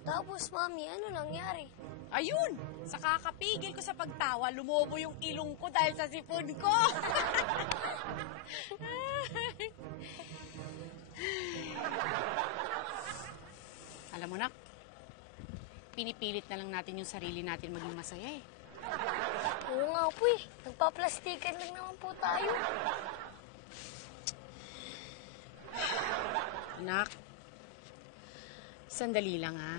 Tapos, Mami, ano nangyari? Ayun! Sa kakapigil ko sa pagtawa, lumobo yung ilong ko dahil sa sipon ko! Alam mo, Nak, pinipilit na lang natin yung sarili natin maging masaya eh. Oo nga po eh. Nagpa-plastikan lang naman po tayo. Anak, sandali lang ha.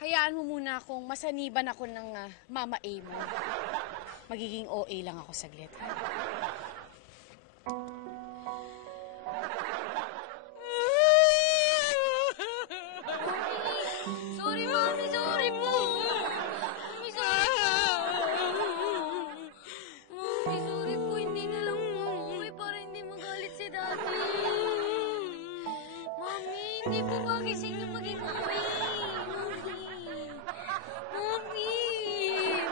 Hayaan mo muna akong masaniban ako ng Mama A mo. Magiging OA lang ako saglit. Sorry, Mami. Sorry po. Mami, sorry po. Mami, sorry po. Hindi na lang po umuwi para hindi magalit si Daddy. Mami, hindi po bagay sa inyo maging OA. Mami!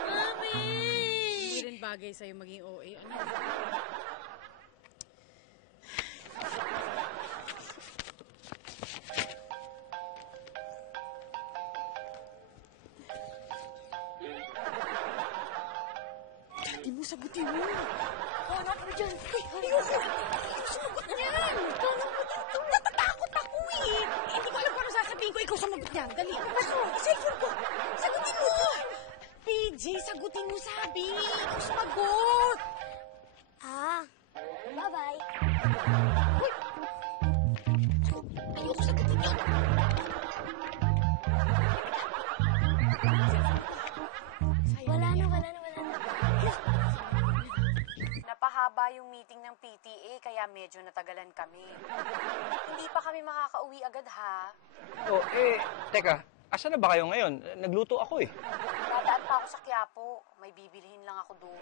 Mami! Hindi rin bagay sa'yo maging OA. Ano? Dati mo, sagutin mo. Hanap mo dyan. Ayoko sumagot niyan. Natatakot ako eh. Hindi ko alam kung ano sasabihin ko. Ikaw sumagot niyan. Dali. Cellphone ko. Sagutin mo. PJ, sagutin mo, sabi. Ikaw sumagot. Bye-bye. Uy. Ayoko sagutin yun. Wala na. Napahaba yung meeting ng PTA kaya medyo natagalan kami. Hindi pa kami makakauwi agad ha. Oh, teka. Asan na ba kayo ngayon? Nagluto ako eh. Dadaan pa ako sa Quiapo. May bibilihin lang ako doon.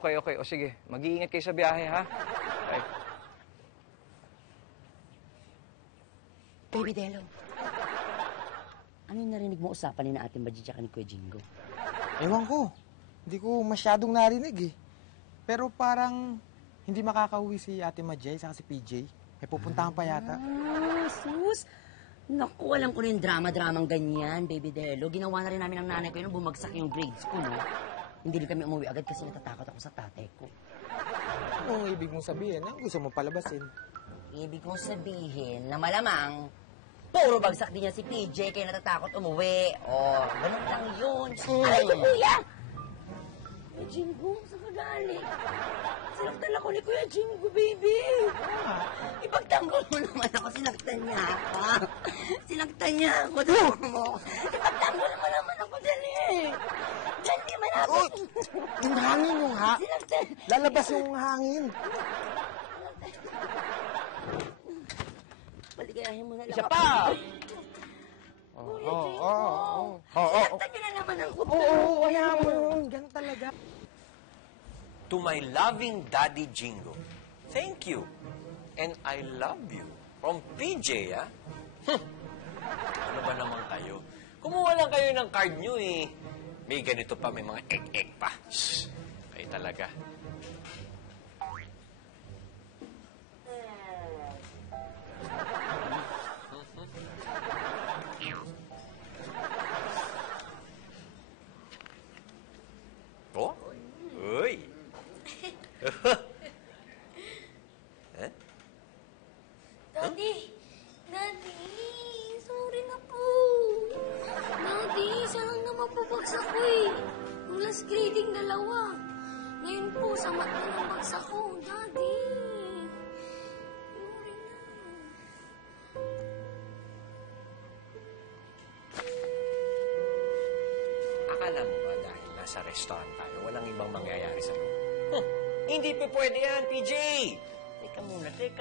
Okay. O sige, mag-iingat kayo sa biyahe, ha? Okay. Baby Delo, ano yung narinig mo usapan ni na Ate Maji tsaka ni Kuya Jingo? Ewan ko. Hindi ko masyadong narinig eh. Pero parang hindi makakauwi si Ate Majay saka si PJ. May pupuntahan pa yata. Sus! Naku, alam ko na yung drama-dramang ganyan, Baby Delo. Ginawa na rin namin ng nanay ko yun nung bumagsak yung grades ko, no? Hindi rin kami umuwi agad kasi natatakot ako sa tatay ko. Anong ibig mong sabihin? Ang gusto mo palabasin? Ibig kong sabihin na malamang puro bagsak din niya si PJ kaya natatakot umuwi. Oh, ganun lang yun. Aray ko, kuya! Kuya Jingo, saan ka galing? Sinaktan ako ni Kuya Jingo, baby. Ipagtanggol mo naman ako, sinaktan niya ako. Sinaktan niya ako, dali mo. Ipagtanggol mo naman ako, dali. Diyan di malapit. Yung hangin yung Sinaktan. Lalabas yung hangin. Paligayahin mo na lang Isa ako. pa! Sinaktan niyo na naman ako. Oo, kaya mo yun. Ganun talaga. To my loving Daddy Jingo, thank you. And I love you. From PJ, ah? Ano ba naman kayo? Kumuha lang kayo ng card nyo, eh. May ganito pa, may mga egg-egg pa. Shhh! Kayo talaga. Oh? Uy! Daddy, sorry na po. Daddy, isa lang naman po bagsak ko eh. Yung last grading 2. Ngayon po, sa mat na lang bagsak ko. Daddy. Sorry na. Akala mo ba dahil nasa restaurant tayo, walang ibang mangyayari sa loob? Hindi pa pwede yan, PJ! Teka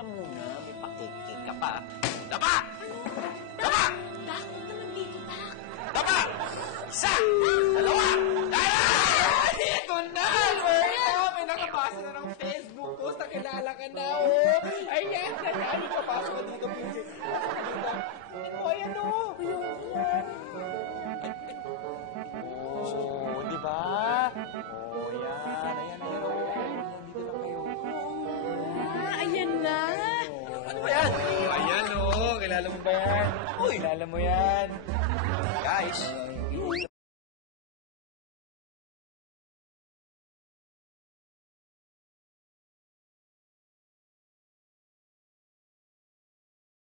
muna. May pakikik ka pa. Dapa! Dapa! Tak, huwag naman dito, Tak. Dapa! Isa! Dalawa! Dala! Ito na! May nakapasa na ng Facebook post. Nakilala ka na, oh! Ayan! Kapasok ka dito, PJ. Ayan, oh! Oo, di ba? Oh, yan. Ayan, dito lang kayo. Ayan na. Ano ba yan? Ayan, oh. kilala mo ba yan? Uy! Kilala mo yan. Guys,